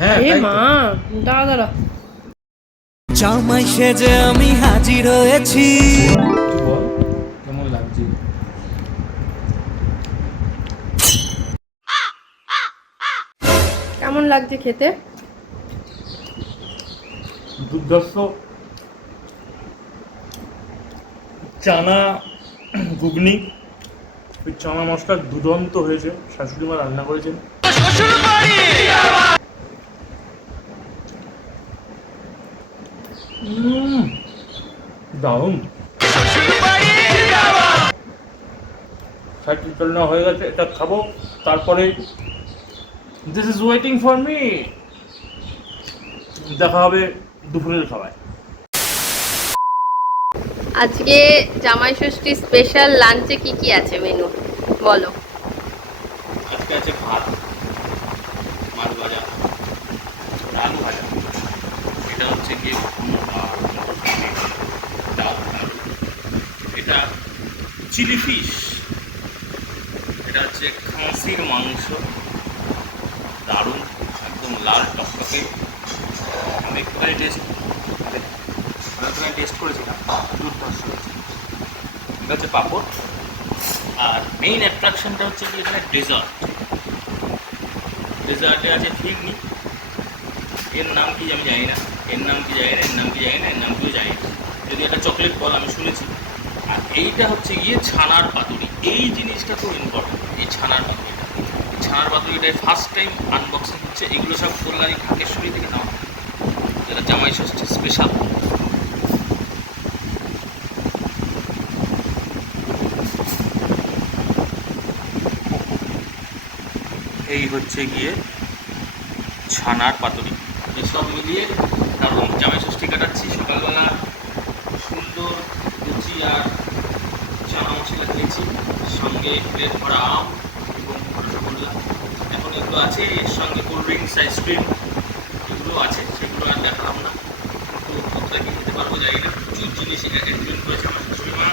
হ্যাঁ এ তাই মা, তো। দাঁড়া দাঁড়া। জামাই সেজে আমি হাজির হয়েছি। কিছু বল, কেমন লাগছে? কেমন লাগছে খেতে? দুর্ধর্ষ চানা ঘুগনি, ওই চানা মশলা দুরন্ত হয়েছে, শাশুড়ি মা রান্না করেছেন। উম, দারুণ। সাইকেল চালনা হয়ে গেছে, এটা খাবো, তারপরে this is waiting for me, দেখা হবে দুপুরের খাবার। আজকে জামাই ষষ্ঠী স্পেশাল লাঞ্চে কি কি আছে মেনু বলো? আজকে আছে ভাত, মাছ ভাজা, আলু ভাজা, এটা হচ্ছে গিয়ে ডাল, এটা চিলি ফিশ, এটা হচ্ছে খাসির মাংস, দারুণ, একদম লাল টকটকে। আমি একটুখানি টেস্ট করেছিলাম, দুর্ধর্ষ হয়েছে। এটা হচ্ছে পাঁপড়। আর মেইন অ্যাট্রাকশনটা হচ্ছে কি এখানে ডেজার্ট। ডেজার্টে আছে ফিরনি, এর নাম কি আমি জানি না, এর নাম কি জানি না, এর নাম কি জানি না, এর নাম কি জানি না, যদি একটা চকলেট বল আমি শুনেছি। আর এইটা হচ্ছে গিয়ে ছানার পাতুরি। এই জিনিসটা তো ইম্পর্টেন্ট, এই ছানার পাতুরিটা। এই ছানার পাতুরিটাই ফার্স্ট টাইম আনবক্সিং হচ্ছে। এগুলো সব কল্যাণী ঢাকেশ্বরী থেকে নেওয়া, যেটা জামাই ষষ্ঠী স্পেশাল। এই হচ্ছে গিয়ে ছানার পাতুরি। এসব মিলিয়ে দারুণ জামাই ষষ্ঠী কাটাচ্ছি। সকালবেলা সুন্দর লুচি আর চানা মশলা খেয়েছি, সঙ্গে প্লেট ভরা আম এবং রসগোল্লা। এখন এগুলো আছে, এর সঙ্গে কোল্ড ড্রিঙ্কস, আইসক্রিম এগুলো আছে, সেগুলো আর দেখালাম না। তো কতটা কি খেতে পারবো জানি না, প্রচুর জিনিস এখানে অ্যারেঞ্জমেন্ট করেছে আমার শাশুড়ি মা।